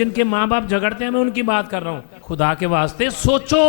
جن کے ماں باپ جھگڑتے ہیں میں ان کی بات کر رہا ہوں، خدا کے واسطے سوچو،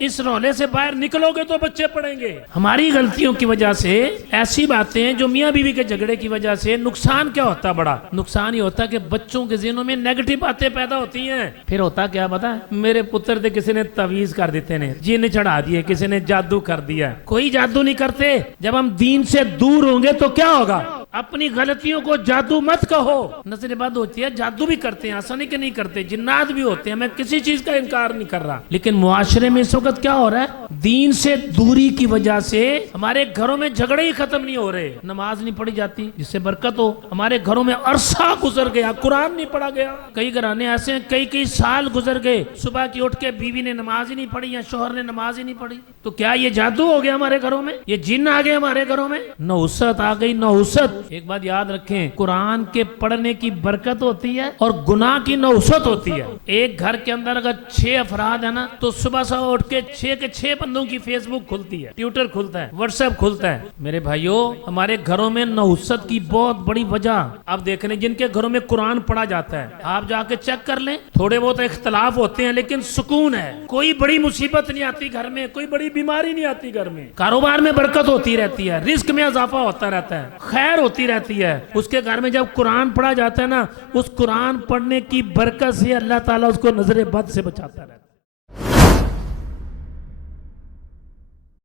اس رولے سے باہر نکلو گے تو بچے پڑھیں گے۔ ہماری غلطیوں کی وجہ سے ایسی باتیں جو میاں بیوی کے جھگڑے کی وجہ سے نقصان کیا ہوتا ہے؟ بڑا نقصان یہ ہوتا ہے کہ بچوں کے ذہنوں میں نیگیٹو باتیں پیدا ہوتی ہیں۔ پھر ہوتا کیا پتا ہے؟ میرے پتر تھے، کسی نے تعویذ کر دیتے نے، جن چڑھا دیے، کسی نے جادو کر دیا۔ کوئی جادو نہیں کرتے۔ جب ہم دین سے دور ہوں گے تو کیا ہوگا؟ اپنی غلطیوں کو جادو مت کہو۔ نظر بد ہوتی ہے، جادو بھی کرتے ہیں، ایسا نہیں کہ نہیں کرتے، جنات بھی ہوتے ہیں، میں کسی چیز کا انکار نہیں کر رہا، لیکن معاشرے میں اس وقت کیا ہو رہا ہے؟ دین سے دوری کی وجہ سے ہمارے گھروں میں جھگڑے ہی ختم نہیں ہو رہے، نماز نہیں پڑھی جاتی جس سے برکت ہو، ہمارے گھروں میں عرصہ گزر گیا، قرآن نہیں پڑھا گیا، کئی گھرانے ایسے ہیں کئی سال گزر گئے، صبح کی اٹھ کے بیوی نے نماز ہی نہیں پڑھی یا شوہر نے نماز ہی نہیں پڑھی، تو کیا یہ جادو ہو گیا ہمارے گھروں میں؟ یہ جن آ گئے ہمارے گھروں میں؟ نحوست آ گئی، نحوست۔ ایک بات یاد رکھیں، قرآن کے پڑھنے کی برکت ہوتی ہے اور گناہ کی نحوست ہوتی ہے۔ ایک گھر کے اندر اگر 6 افراد ہیں نا تو صبح سے اٹھ کے 6 کے 6 بندوں کی فیس بک کھلتی ہے، ٹویٹر کھلتا ہے، واٹس ایپ کھلتا ہے۔ میرے بھائیوں، ہمارے گھروں میں نحوست کی بہت بڑی وجہ آپ دیکھ لیں، جن کے گھروں میں قرآن پڑھا جاتا ہے آپ جا کے چیک کر لیں، تھوڑے بہت اختلاف ہوتے ہیں لیکن سکون ہے، کوئی بڑی مصیبت نہیں آتی گھر میں، کوئی بڑی بیماری نہیں آتی گھر میں، کاروبار میں برکت ہوتی رہتی ہے، رزق میں اضافہ ہوتا رہتا ہے، خیر ہوتی رہتی ہے۔ اس کے گھر میں جب قرآن پڑھا جاتا ہے نا، اس قرآن پڑھنے کی برکت سے اللہ تعالیٰ اس کو نظر بد سے بچاتا رہتا ہے۔